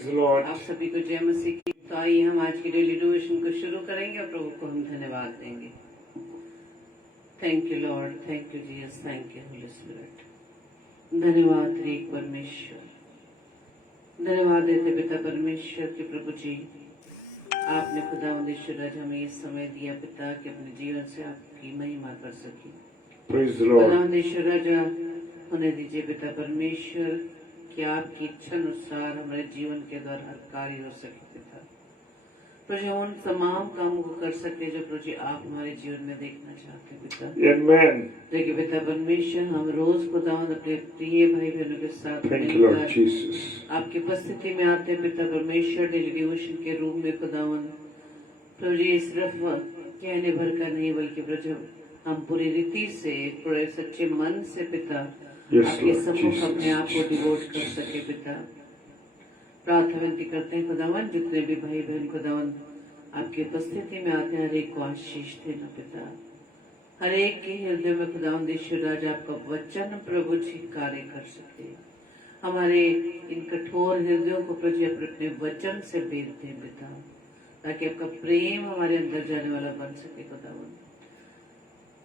Lord. आप सभी को जय मसीह की। तो आइए हम आज की डेली डिवोशन को शुरू करेंगे और प्रभु को हम धन्यवाद देंगे। Thank you Lord, thank you Jesus, thank you Holi spirit. धन्यवाद त्रिएक परमेश्वर, धन्यवाद देते पिता परमेश्वर के प्रभु जी, आपने खुदावंद ईश्वर आज हमें इस समय दिया पिता कि अपने जीवन से आपकी महिमा कर सके। Praise the Lord. खुदावंद ईश्वर आज होने दीजिए पिता परमेश्वर कि आपकी इच्छा अनुसार हमारे जीवन के द्वारा हर कार्य हो सके पिता। प्रभु उन तमाम कामों को कर सके जो प्रभु आप हमारे जीवन में देखना चाहते हैं पिता। Amen. देखिए पिता परमेश्वर, हम रोज खुदावंद अपने प्रिय भाई बहनों के साथ Thank you, Lord मिलकर Jesus. आपकी उपस्थिति में आते हैं पिता परमेश्वर। डेली डिवोशन के रूप में खुदावंद प्रभु जी सिर्फ कहने भर का नहीं बल्कि प्रभु हम पूरी रीति से पूरे सच्चे मन से पिता Yes, आपके Lord सम्मुख Jesus. अपने आप को डिवोट कर सके पिता। प्रार्थना विनती करते हैं खुदावन, जितने भी भाई बहन खुदावन आपकी उपस्थिति में आते हैं, हर एक को आशीष देना पिता। हर एक के हृदय में खुदावन ईश्वर राज आपका वचन प्रभु जी कार्य कर सके। हमारे इन कठोर हृदयों को प्रभु जी अपने वचन से भेजते हैं पिता, ताकि आपका प्रेम हमारे अंदर जाने वाला बन सके खुदावन।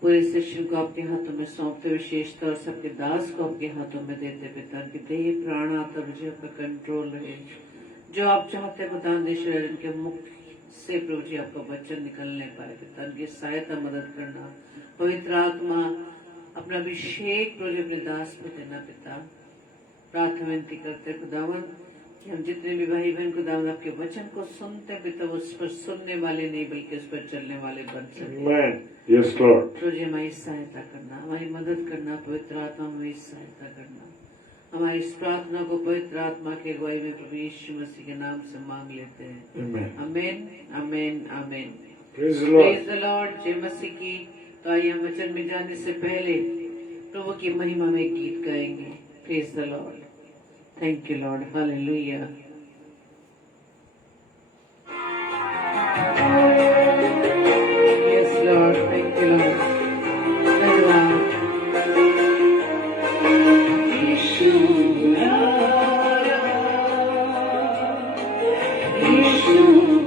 पूरे सेशन को आपके हाथों में सौंपते, विशेष तौर से आपके दास को आपके हाथों में देते पिता कि देह प्राण आता मुझे आपका कंट्रोल रहे। जो आप चाहते हैं खुदा ईश्वर, इनके मुख से प्रभु जी आपका वचन निकलने पाए पिता। उनकी सहायता मदद करना, पवित्र आत्मा अपना अभिषेक प्रभु जी अपने दास पे देना पिता। प्रार्थना विनती करते खुदावन कि हम जितने भी भाई बहन खुदावन आपके वचन को सुनते पिता, वो उस पर सुनने वाले नहीं बल्कि उस पर चलने वाले बन सके। Amen. Yes, Lord. प्रभु जी हमारी सहायता करना, हमारी मदद करना, पवित्र आत्मा हमारी सहायता करना। हमारी इस प्रार्थना को पवित्र आत्मा के अगुवाई में प्रभु यीशु मसीह के नाम से मांग लेते हैं। Amen. Amen, amen, amen. Praise the Lord. Praise the Lord, जय मसीह की। तो आइए हम वचन में जाने से पहले प्रभु की महिमा में एक गीत गाएंगे। Praise the Lord, thank you Lord, hallelujah. Yes Lord, thank you Lord, धन्यवाद। यीशु बुलाया, यीशु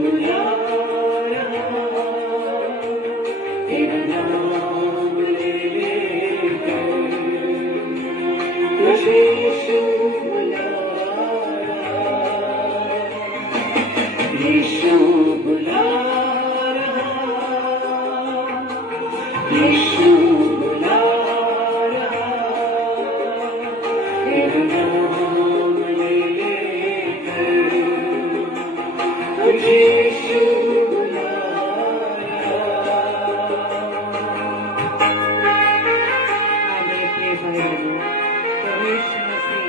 बुलाया, तेरा नाम ले लेकर तुझे यीशु बुलाया, यीशु बुलाया, यीशु बुलाया, तेरा नाम ले लेकर तुझे यीशु बुलाया। हाँ मेरे प्रिय भाई बहनों, प्रभु यीशु मसीह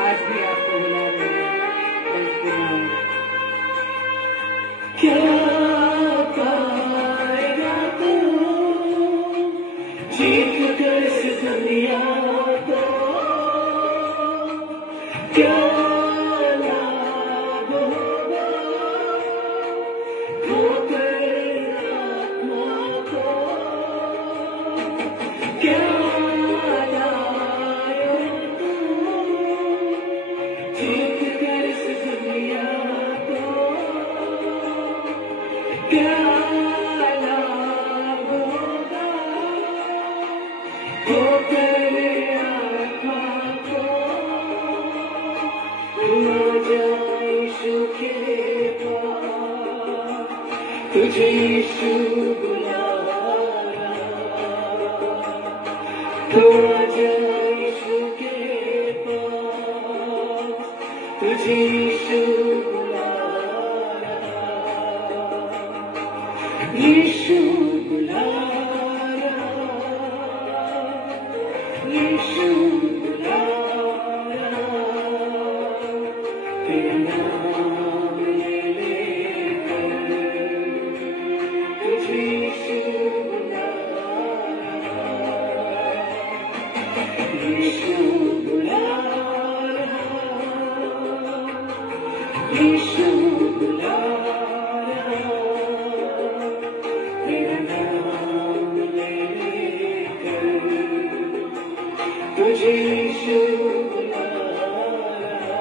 आज भी आपको बुला रहे हैं। Thank you Lord. क्या पाएगा तू जीत कर इस दुनिया को, क्या लाभ होगा खोकर आत्मा को, क्या लाए तू जीत कर इस दुनिया को, क्या लाभ होगा खोकर आत्मा को। तू आ जा यीशु के पास, तुझे यीशु बुला रहा। तू आ जा यीशु के पास, तुझे यीशु बुला रहा। यीशु बुला रहा, यीशु बुला रहा, तेरा नाम ले लेकर तुझे यीशु बुला रहा। यीशु बुला रहा, यीशु बुला रहा, तेरा नाम ले लेकर तुझे यीशु बुला रहा।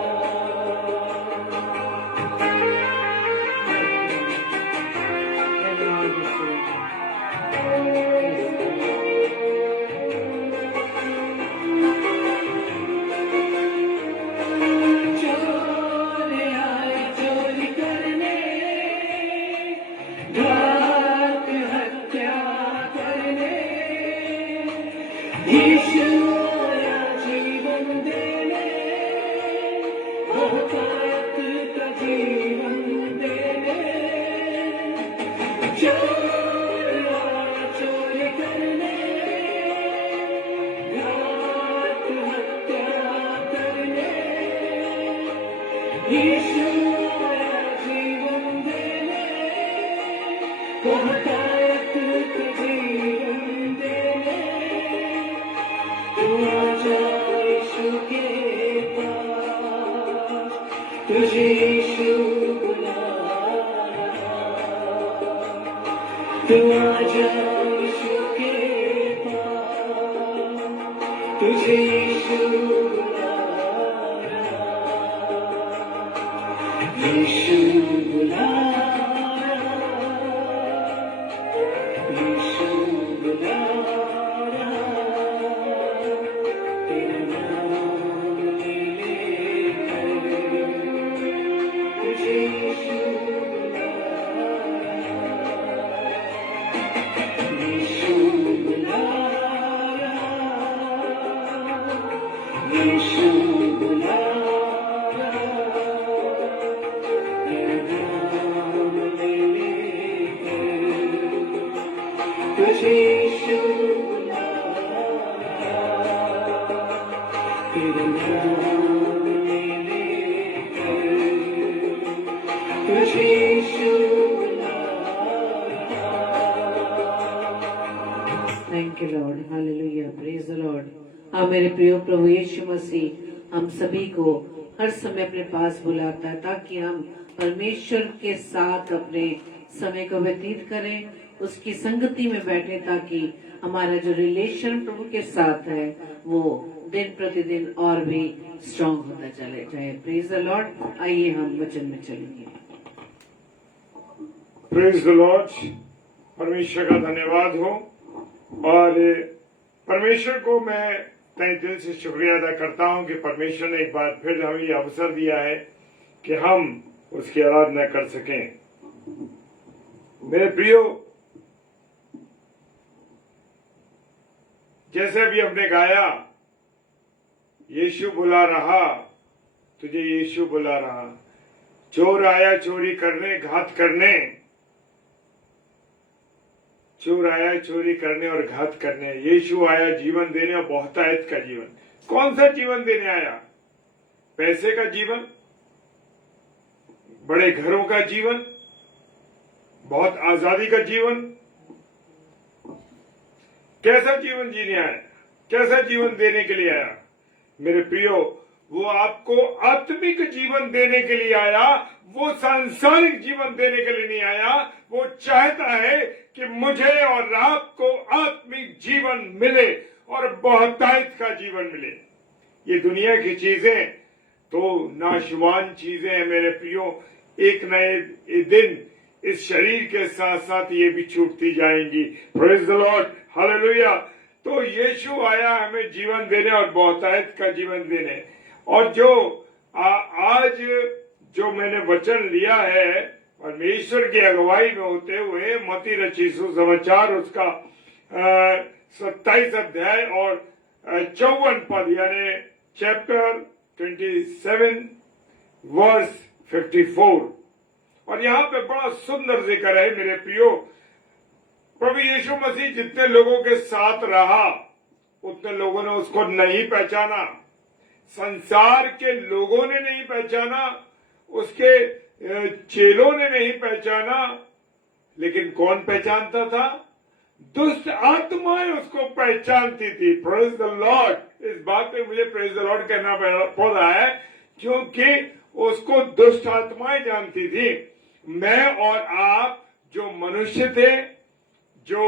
बहुतायत का जीवन देने तू आजा यीशु के पास, तुझे यीशु बुला रहा। तू आजा यीशु के पास, तुझे यीशु बुला रहा। यीशु बुला thank you Lord, hallelujah, praise the Lord. हाँ मेरे प्रिय प्रभु यीशु मसीह हम सभी को हर समय अपने पास बुलाता है ताकि हम परमेश्वर के साथ अपने समय को व्यतीत करें, उसकी संगति में बैठे, ताकि हमारा जो रिलेशन प्रभु के साथ है वो दिन प्रतिदिन और भी स्ट्रॉन्ग होता चले जाए। Praise the Lord. आइए हम वचन में चलेंगे। Praise the Lord. परमेश्वर का धन्यवाद हो और परमेश्वर को मैं तहे दिल से शुक्रिया अदा करता हूं कि परमेश्वर ने एक बार फिर हमें ये अवसर दिया है कि हम उसकी आराधना कर सकें। मेरे प्रियो, जैसे अभी हमने गाया, यीशु बुला रहा, तुझे यीशु बुला रहा। चोर आया चोरी करने, घात करने, चोर आया चोरी करने और घात करने। यीशु आया जीवन देने और बहुतायत का जीवन। कौन सा जीवन देने आया? पैसे का जीवन, बड़े घरों का जीवन, बहुत आजादी का जीवन? कैसा जीवन जीने आया? कैसा जीवन देने के लिए आया? मेरे प्रियो, वो आपको आत्मिक जीवन देने के लिए आया, वो सांसारिक जीवन देने के लिए नहीं आया। वो चाहता है कि मुझे और आपको आत्मिक जीवन मिले और बहुतायत का जीवन मिले। ये दुनिया की चीजें तो नाशवान चीजें हैं मेरे प्रियो। एक नए दिन इस शरीर के साथ साथ ये भी छूटती जाएंगी। Praise the Lord, hallelujah. तो यीशु आया हमें जीवन देने और बहुतायत का जीवन देने। और जो आज जो मैंने वचन लिया है परमेश्वर की अगुवाई में होते हुए, मत्ती रचित सुसमाचार उसका 27 अध्याय और 54 पद, यानी चैप्टर 27 वर्स 54। और यहाँ पे बड़ा सुंदर जिक्र है मेरे प्रियो। प्रभु यीशु मसीह जितने लोगों के साथ रहा उतने लोगों ने उसको नहीं पहचाना। संसार के लोगों ने नहीं पहचाना, उसके चेलों ने नहीं पहचाना, लेकिन कौन पहचानता था? दुष्ट आत्माएं उसको पहचानती थी। Praise the Lord. इस बात पे मुझे प्रेज द लॉर्ड कहना पड़ रहा है क्योंकि उसको दुष्ट आत्माएं जानती थी। मैं और आप जो मनुष्य थे, जो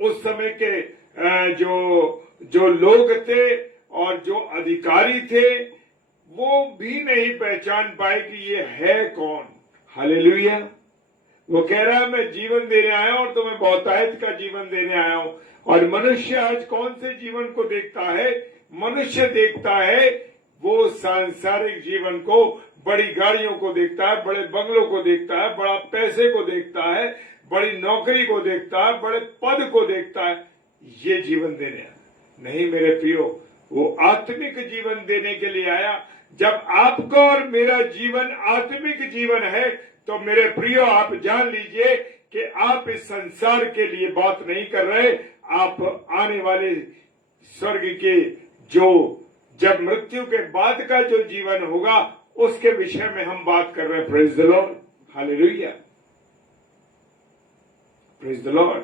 उस समय के जो लोग थे और जो अधिकारी थे, वो भी नहीं पहचान पाए कि ये है कौन। हालेलुया। वो कह रहा है मैं जीवन देने आया हूं और तुम्हें बहुतायत का जीवन देने आया हूं। और मनुष्य आज कौन से जीवन को देखता है? मनुष्य देखता है वो सांसारिक जीवन को, बड़ी गाड़ियों को देखता है, बड़े बंगलों को देखता है, बड़ा पैसे को देखता है, बड़ी नौकरी को देखता है, बड़े पद को देखता है। ये जीवन देने नहीं मेरे प्रियो, वो आत्मिक जीवन देने के लिए आया। जब आपका और मेरा जीवन आत्मिक जीवन है तो मेरे प्रियो आप जान लीजिए कि आप इस संसार के लिए बात नहीं कर रहे, आप आने वाले स्वर्ग के जो जब मृत्यु के बाद का जो जीवन होगा उसके विषय में हम बात कर रहे हैं। Praise the Lord, hallelujah. Praise the Lord.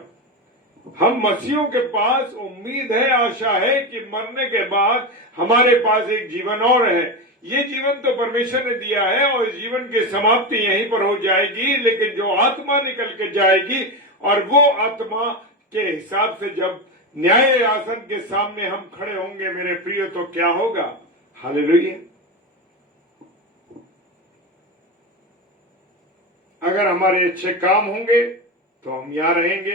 हम मसीहों के पास उम्मीद है, आशा है कि मरने के बाद हमारे पास एक जीवन और है। ये जीवन तो परमेश्वर ने दिया है और जीवन की समाप्ति यहीं पर हो जाएगी, लेकिन जो आत्मा निकल के जाएगी और वो आत्मा के हिसाब से जब न्याय आसन के सामने हम खड़े होंगे मेरे प्रिय, तो क्या होगा? हालेलुया। अगर हमारे अच्छे काम होंगे तो हम यहाँ रहेंगे,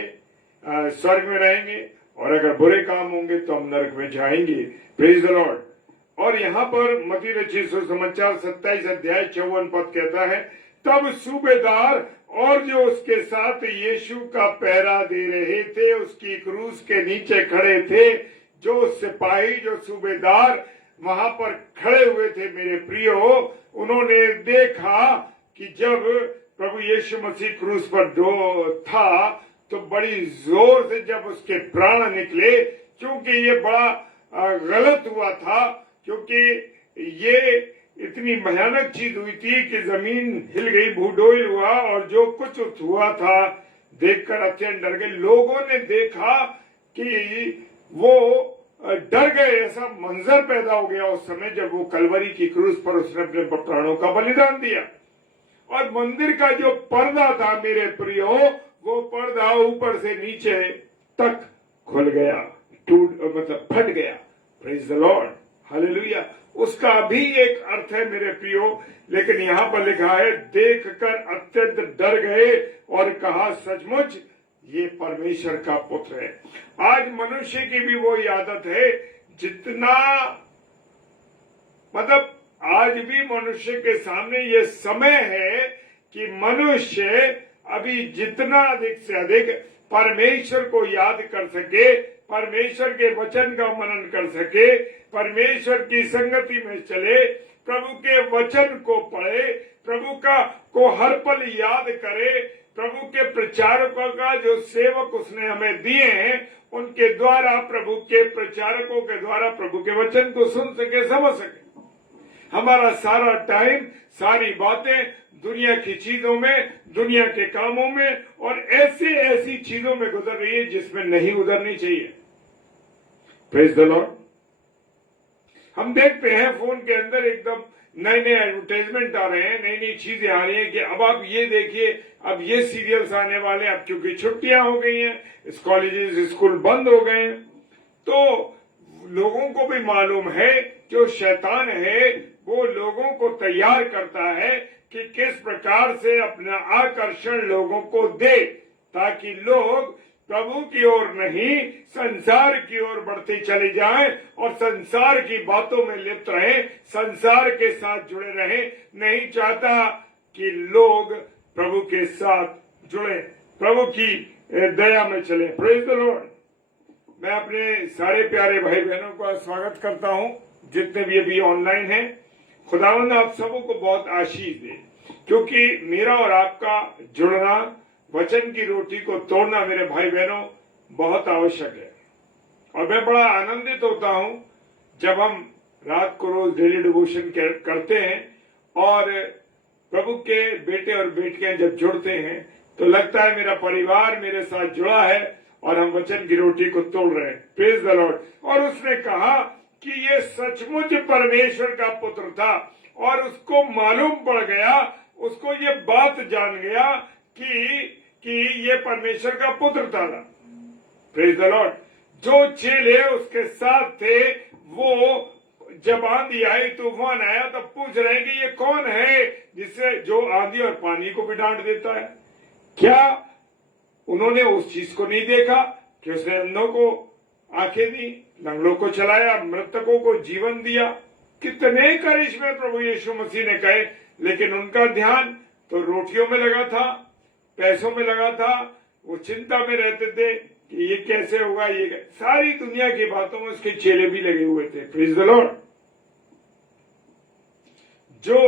स्वर्ग में रहेंगे, और अगर बुरे काम होंगे तो हम नरक में जाएंगे। Praise the Lord. और यहाँ पर मत्ती रचित सुसमाचार 27 अध्याय 54 पद कहता है, तब सूबेदार और जो उसके साथ यीशु का पहरा दे रहे थे उसकी क्रूस के नीचे खड़े थे। जो सिपाही, जो सूबेदार वहां पर खड़े हुए थे मेरे प्रियो, उन्होंने देखा कि जब प्रभु यीशु मसीह क्रूस पर था तो बड़ी जोर से जब उसके प्राण निकले, क्योंकि ये बड़ा गलत हुआ था, क्योंकि ये इतनी भयानक चीज हुई थी कि जमीन हिल गई, भूडोल हुआ, और जो कुछ हुआ था देखकर अत्यंत डर गए। लोगों ने देखा कि वो डर गए, ऐसा मंजर पैदा हो गया उस समय जब वो कलवरी की क्रूस पर उसने अपने प्राणों का बलिदान दिया। और मंदिर का जो पर्दा था मेरे प्रियो, वो पर्दा ऊपर से नीचे तक खुल गया, मतलब फट गया। Praise the Lord, hallelujah. उसका भी एक अर्थ है मेरे प्रियो, लेकिन यहाँ पर लिखा है, देखकर अत्यंत डर गए और कहा, सचमुच ये परमेश्वर का पुत्र है। आज मनुष्य की भी वो आदत है, जितना मतलब आज भी मनुष्य के सामने ये समय है कि मनुष्य अभी जितना अधिक से अधिक परमेश्वर को याद कर सके, परमेश्वर के वचन का मनन कर सके, परमेश्वर की संगति में चले, प्रभु के वचन को पढ़े, प्रभु को हर पल याद करे, प्रभु के प्रचारकों का जो सेवक उसने हमें दिए हैं उनके द्वारा, प्रभु के प्रचारकों के द्वारा प्रभु के वचन को सुन सके, समझ सके। हमारा सारा टाइम, सारी बातें दुनिया की चीजों में, दुनिया के कामों में और ऐसी चीजों में गुजर रही है जिसमें नहीं गुजरनी चाहिए। Praise the Lord. हम देखते हैं फोन के अंदर एकदम नए नए एडवर्टाइजमेंट आ रहे हैं, नई नई चीजें आ रही हैं कि अब आप ये देखिए, अब ये सीरियल्स आने वाले, अब क्योंकि छुट्टियां हो गई हैं, कॉलेजेस स्कूल बंद हो गए हैं, तो लोगों को भी मालूम है जो शैतान है वो लोगों को तैयार करता है कि किस प्रकार से अपना आकर्षण लोगों को दे, ताकि लोग प्रभु की ओर नहीं संसार की ओर बढ़ते चले जाएं और संसार की बातों में लिप्त रहें, संसार के साथ जुड़े रहें। नहीं चाहता कि लोग प्रभु के साथ जुड़े, प्रभु की दया में चले। Praise the Lord. मैं अपने सारे प्यारे भाई बहनों का स्वागत करता हूं, जितने भी अभी ऑनलाइन हैं। खुदावंद आप सबों को बहुत आशीष दे, क्योंकि मेरा और आपका जुड़ना, वचन की रोटी को तोड़ना मेरे भाई बहनों बहुत आवश्यक है। और मैं बड़ा आनंदित होता हूं जब हम रात को रोज डेली डिवोशन करते हैं और प्रभु के बेटे और बेटियां जब जुड़ते हैं तो लगता है मेरा परिवार मेरे साथ जुड़ा है और हम वचन की रोटी को तोड़ रहे हैं। Praise the Lord. और उसने कहा कि ये सचमुच परमेश्वर का पुत्र था, और उसको मालूम पड़ गया, उसको ये बात जान गया कि ये परमेश्वर का पुत्र था। Praise the Lord. जो चेले उसके साथ थे वो जब आंधी आई, तूफान आया, तब पूछ रहे हैं कि ये कौन है जिससे जो आंधी और पानी को भी डांट देता है। क्या उन्होंने उस चीज को नहीं देखा कि उसने अंधों को आंखें दी, लंगड़ों को चलाया, मृतकों को जीवन दिया? कितने करिश्मे प्रभु यीशु मसीह ने कहे, लेकिन उनका ध्यान तो रोटियों में लगा था, पैसों में लगा था। वो चिंता में रहते थे कि ये कैसे होगा, ये सारी दुनिया की बातों में उसके चेले भी लगे हुए थे। Praise the Lord. जो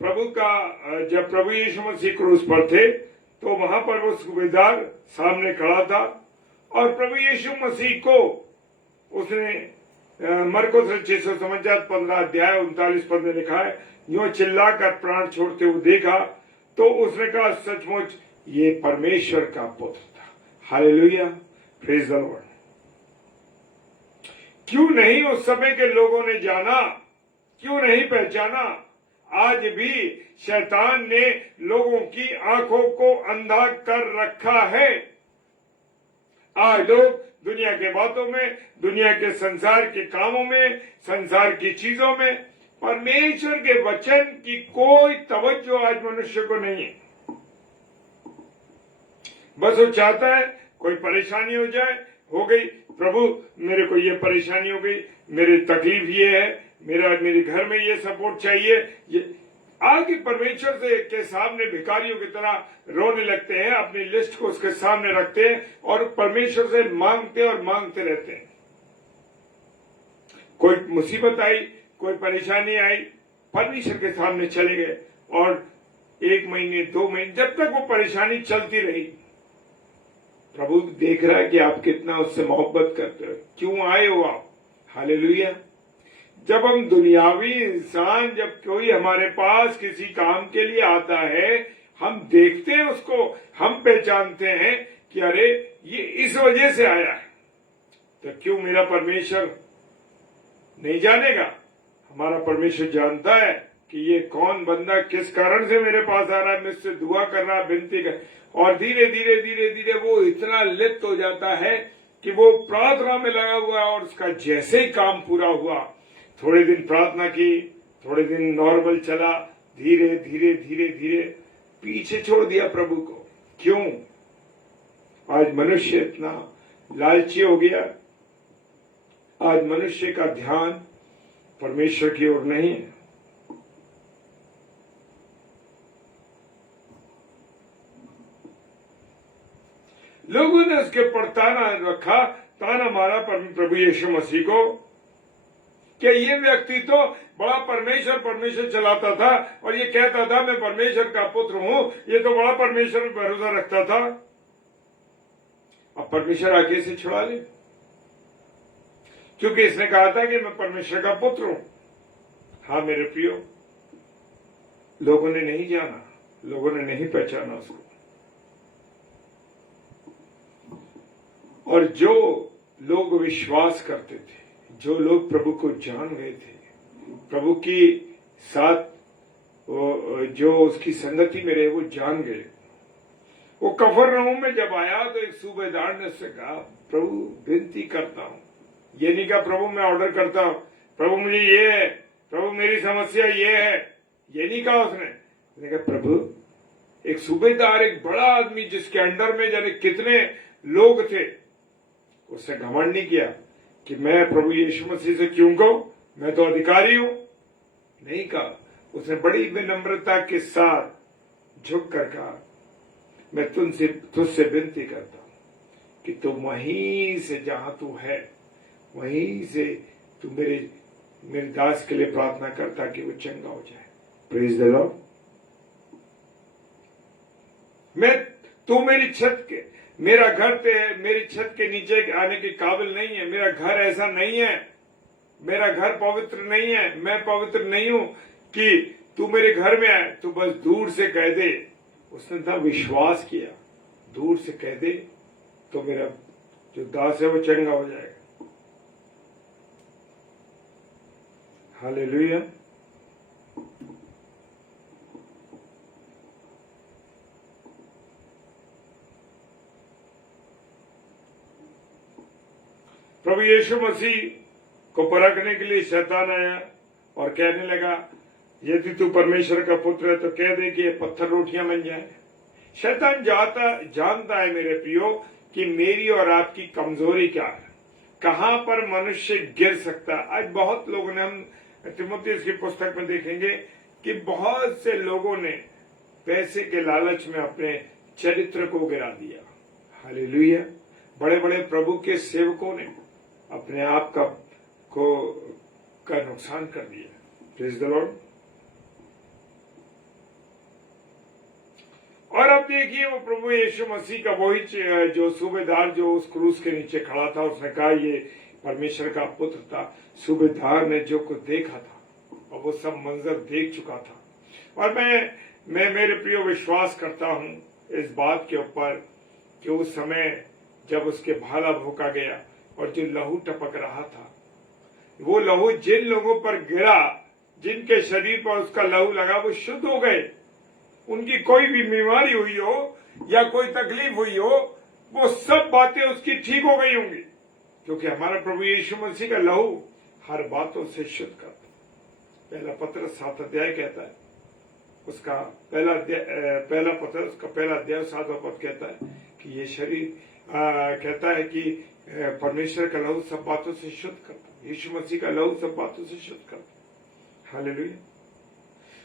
प्रभु का, जब प्रभु यीशु मसीह क्रूस पर थे तो वहां पर वो सूबेदार सामने खड़ा था और प्रभु यीशु मसीह को उसने मरकुस रचित सुसमाचार 15 अध्याय 39 पद में लिखा है, यूं चिल्लाकर प्राण छोड़ते हुए देखा तो उसने कहा, सचमुच ये परमेश्वर का पुत्र था। Hallelujah, praise the Lord. क्यों नहीं उस समय के लोगों ने जाना, क्यों नहीं पहचाना? आज भी शैतान ने लोगों की आंखों को अंधा कर रखा है। आज लोग दुनिया के बातों में, दुनिया के संसार के कामों में, संसार की चीजों में परमेश्वर के वचन की कोई तवज्जो आज मनुष्य को नहीं है। बस वो चाहता है कोई परेशानी हो जाए, हो गई, प्रभु मेरे को ये परेशानी हो गई, मेरी तकलीफ ये है, मेरे घर में ये सपोर्ट चाहिए, ये आगे परमेश्वर से के सामने भिखारियों की तरह रोने लगते हैं, अपनी लिस्ट को उसके सामने रखते हैं और परमेश्वर से मांगते और मांगते रहते हैं। कोई मुसीबत आई, कोई परेशानी आई, परमेश्वर के सामने चले गए और 1 महीने 2 महीने जब तक वो परेशानी चलती रही, प्रभु देख रहा है कि आप कितना उससे मोहब्बत करते हो, क्यों आए हो आप। हालेलुया। जब हम दुनियावी इंसान, जब कोई हमारे पास किसी काम के लिए आता है, हम देखते हैं उसको, हम पहचानते हैं कि अरे ये इस वजह से आया है, तो क्यों मेरा परमेश्वर नहीं जानेगा? हमारा परमेश्वर जानता है कि ये कौन बंदा किस कारण से मेरे पास आ रहा है, मुझसे दुआ कर रहा है, विनती कर, और धीरे धीरे धीरे धीरे वो इतना लिप्त हो जाता है कि वो प्रार्थना में लगा हुआ है और उसका जैसे ही काम पूरा हुआ, थोड़े दिन प्रार्थना की, थोड़े दिन नॉर्मल चला, धीरे धीरे धीरे धीरे पीछे छोड़ दिया प्रभु को। क्यों? आज मनुष्य इतना लालची हो गया, आज मनुष्य का ध्यान परमेश्वर की ओर नहीं है। लोगों ने उसके पर ताना रखा, ताना मारा प्रभु यीशु मसीह को, कि ये व्यक्ति तो बड़ा परमेश्वर परमेश्वर चलाता था और ये कहता था मैं परमेश्वर का पुत्र हूं, ये तो बड़ा परमेश्वर पर भरोसा रखता था। अब परमेश्वर आगे से छुड़ा ले, क्योंकि इसने कहा था कि मैं परमेश्वर का पुत्र हूं। हाँ मेरे प्रियो, लोगों ने नहीं जाना, लोगों ने नहीं पहचाना उसको। और जो लोग विश्वास करते थे, जो लोग प्रभु को जान गए थे, प्रभु की साथ जो उसकी संगति में रहे, वो जान गए। वो कफरनहूम में जब आया तो एक सूबेदार ने उससे कहा, प्रभु विनती करता हूं, ये नहीं कहा प्रभु मैं ऑर्डर करता हूं, प्रभु मुझे ये है, प्रभु मेरी समस्या ये है, ये नहीं कहा उसने कहा प्रभु, एक सूबेदार, एक बड़ा आदमी जिसके अंडर में जाने कितने लोग थे, उससे घमंड नहीं किया कि मैं प्रभु यीशु मसीह से क्यों कहूं, मैं तो अधिकारी हूं, नहीं कहा। उसने बड़ी विनम्रता के साथ झुक कर कहा, मैं तुझसे विनती करता हूं कि तू वहीं से जहां तू है, वहीं से तू मेरे दास के लिए प्रार्थना करता कि वो चंगा हो जाए। Praise the Lord. तू मेरी छत के, मेरा घर मेरी छत के नीचे आने के काबिल नहीं है, मेरा घर ऐसा नहीं है, मेरा घर पवित्र नहीं है, मैं पवित्र नहीं हूं कि तू मेरे घर में आए, तू बस दूर से कह दे। उसने था विश्वास किया, दूर से कह दे तो मेरा जो दास है वो चंगा हो जाएगा। हालेलुया। प्रभु यीशु मसीह को परखने के लिए शैतान आया और कहने लगा, यदि तू परमेश्वर का पुत्र है तो कह दे कि ये पत्थर रोटियां बन जाए। शैतान जानता है मेरे प्रियो कि मेरी और आपकी कमजोरी क्या है, कहां पर मनुष्य गिर सकता है। आज बहुत लोगों ने, हम तिमुथियुस की पुस्तक में देखेंगे कि बहुत से लोगों ने पैसे के लालच में अपने चरित्र को गिरा दिया। हालेलुया। बड़े बड़े प्रभु के सेवकों ने अपने आप का नुकसान कर दिया। Praise the Lord. और अब देखिए वो प्रभु यीशु मसीह का वही जो सूबेदार जो उस क्रूस के नीचे खड़ा था, उसने कहा ये परमेश्वर का पुत्र था। सूबेदार ने जो कुछ देखा था और वो सब मंजर देख चुका था। और मैं मेरे प्रियो विश्वास करता हूं इस बात के ऊपर कि उस समय जब उसके भाला भोंका गया और जो लहू टपक रहा था, वो लहू जिन लोगों पर गिरा, जिनके शरीर पर उसका लहू लगा, वो शुद्ध हो गए। उनकी कोई भी बीमारी हुई हो या कोई तकलीफ हुई हो, वो सब बातें उसकी ठीक हो गई होंगी, क्योंकि हमारा प्रभु यीशु मसीह का लहू हर बातों से शुद्ध करता। पहला पत्र 7 अध्याय कहता है, उसका पहला पत्र उसका पहला अध्याय 7वां पद कहता है कि ये शरीर कहता है कि परमेश्वर का लहू सब बातों से शुद्ध करता। यीशु मसीह का लहू सब बातों से शुद्ध करता। हालेलुया।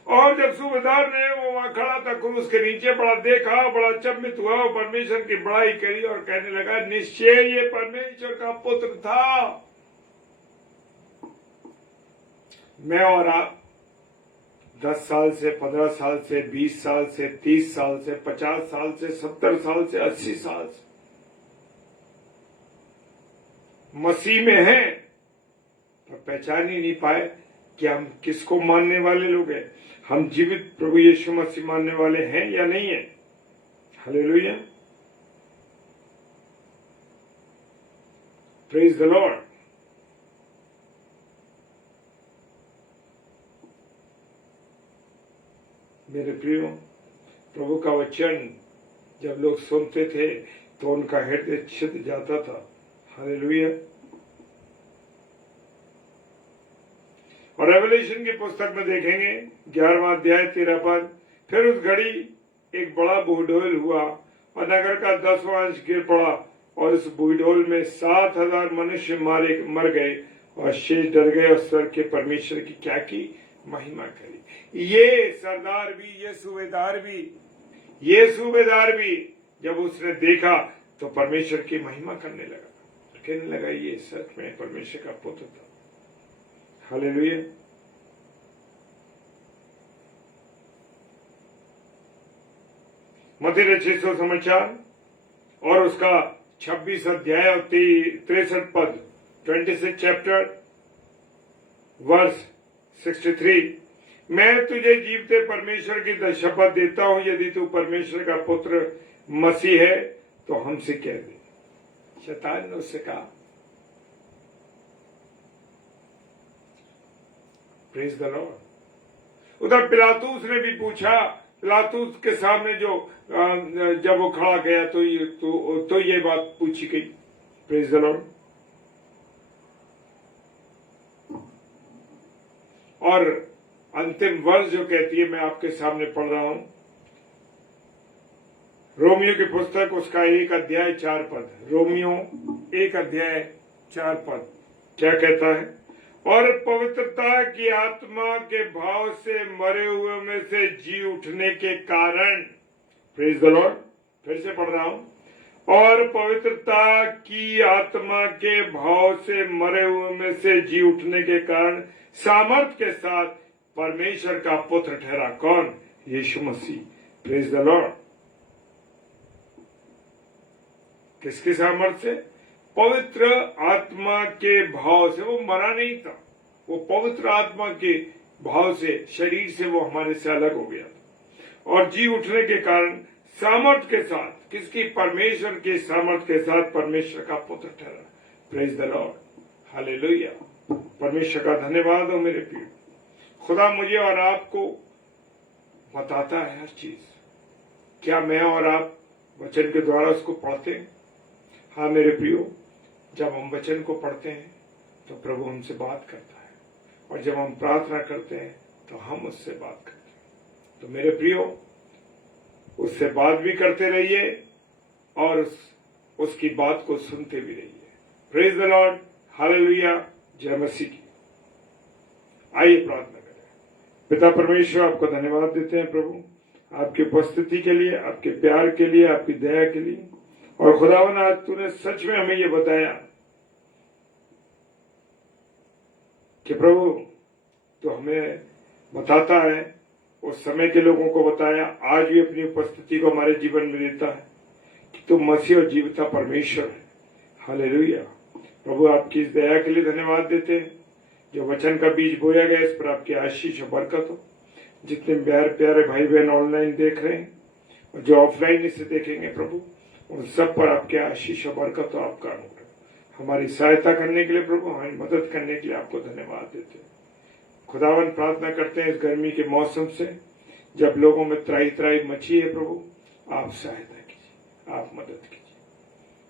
और जब सूबेदार ने वो वहां खड़ा था क्रूस के नीचे, बड़ा देखा, बड़ा चंबित हुआ और परमेश्वर की बड़ाई करी और कहने लगा, निश्चय ये परमेश्वर का पुत्र था। मैं और आप 10 साल से, 15 साल से, 20 साल से, 30 साल से, 50 साल से, 70 साल से, 80 साल से मसीह में हैं, पर पहचान ही नहीं पाए कि हम किसको मानने वाले लोग हैं। हम जीवित प्रभु यीशु मसीह मानने वाले हैं या नहीं है। Hallelujah, praise the Lord. मेरे प्रियो, प्रभु का वचन जब लोग सुनते थे तो उनका हृदय छिद जाता था। हालेलुया। और रेवलेशन की पुस्तक में देखेंगे 11वां अध्याय 13 पद, फिर उस घड़ी एक बड़ा बूढ़ोल हुआ और नगर का 10वां अंश गिर पड़ा और उस बूढ़ोल में 7,000 मनुष्य मर गए और शेष डर गए और स्वर्ग के परमेश्वर की क्या की महिमा करी। ये सरदार भी, ये सूबेदार भी जब उसने देखा तो परमेश्वर की महिमा करने लगा, कहने लगा ये सच में परमेश्वर का पुत्र था। हालेलुया। मत्ती रचित समाचार और उसका 26 अध्याय और 63 पद, 26 चैप्टर वर्स 63, मैं तुझे जीवते परमेश्वर की शपथ देता हूं, यदि तू परमेश्वर का पुत्र मसीह है तो हमसे कह दे। शैतान ने उससे कहा, प्रेज द लॉर्ड। उधर पिलातूस ने भी पूछा, पिलातूस के सामने जब वो खड़ा गया तो ये बात पूछी गई। Praise the Lord. और अंतिम वर्ष जो कहती है, मैं आपके सामने पढ़ रहा हूं, रोमियो की पुस्तक उसका 1 अध्याय 4 पद, रोमियो 1 अध्याय 4 पद क्या कहता है, और पवित्रता की आत्मा के भाव से मरे हुए में से जी उठने के कारण, प्रेज द लॉर्ड, फिर से पढ़ रहा हूं, और पवित्रता की आत्मा के भाव से मरे हुए में से जी उठने के कारण सामर्थ्य के साथ परमेश्वर का पुत्र ठहरा। कौन? यीशु मसीह। Praise the Lord. किसके सामर्थ्य से? पवित्र आत्मा के भाव से। वो मरा नहीं था, वो पवित्र आत्मा के भाव से, शरीर से वो हमारे से अलग हो गया था और जी उठने के कारण सामर्थ्य के साथ, किसकी? परमेश्वर के सामर्थ्य के साथ परमेश्वर का पुत्र ठहरा। Praise the Lord. हालेलुया। परमेश्वर का धन्यवाद हो मेरे प्रिय। खुदा मुझे और आपको बताता है हर चीज। क्या मैं और आप वचन के द्वारा उसको पढ़ते हैं? हाँ मेरे प्रियो, जब हम वचन को पढ़ते हैं तो प्रभु हमसे बात करता है, और जब हम प्रार्थना करते हैं तो हम उससे बात करते हैं। तो मेरे प्रियो, उससे बात भी करते रहिए और उसकी बात को सुनते भी रहिए। Praise the Lord. हालेलुया। जय मसीह की। आइए प्रार्थना करें। पिता परमेश्वर, आपको धन्यवाद देते हैं प्रभु, आपकी उपस्थिति के लिए, आपके प्यार के लिए, आपकी दया के लिए। और खुदावन, आज तूने सच में हमें ये बताया कि प्रभु तो हमें बताता है, उस समय के लोगों को बताया, आज भी अपनी उपस्थिति को हमारे जीवन में देता है कि तुम मसीह और जीविता परमेश्वर है। हालेलुया। प्रभु, आपकी इस दया के लिए धन्यवाद देते हैं। जो वचन का बीज बोया गया, इस पर आपकी आशीष और बरकत हो। जितने प्यारे भाई बहन ऑनलाइन देख रहे हैं और जो ऑफलाइन इसे देखेंगे प्रभु, उन सब पर आपके आशीष और बरकत और आपका अनुग्रह। हमारी सहायता करने के लिए प्रभु, हमारी मदद करने के लिए आपको धन्यवाद देते हैं। खुदावन प्रार्थना करते हैं इस गर्मी के मौसम से, जब लोगों में त्राही त्राही मची है प्रभु, आप सहायता कीजिए, आप मदद कीजिए।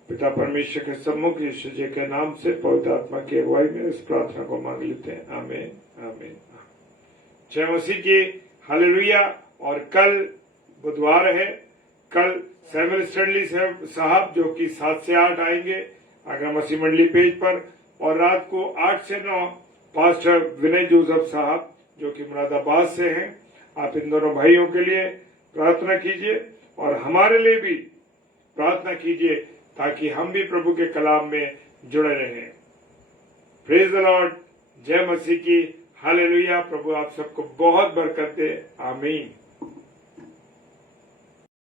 पिता परमेश्वर के सम्मुख यीशु जी के नाम से पवित्र आत्मा की अगुवाई में इस प्रार्थना को मांग लेते हैं। आमीन आमीन। जय मसीह की। हालेलुया। और कल बुधवार है, कल सैमुअल स्टैनली साहब जो कि 7 से 8 आएंगे आगरा मसीह मंडली पेज पर, और रात को 8 से 9 पास्टर विनय जोसेफ साहब जो कि मुरादाबाद से हैं। आप इन दोनों भाइयों के लिए प्रार्थना कीजिए और हमारे लिए भी प्रार्थना कीजिए, ताकि हम भी प्रभु के कलाम में जुड़े रहें। Praise the Lord. जय मसीह की। हालेलुया। प्रभु आप सबको बहुत बरकत दे। आमीन।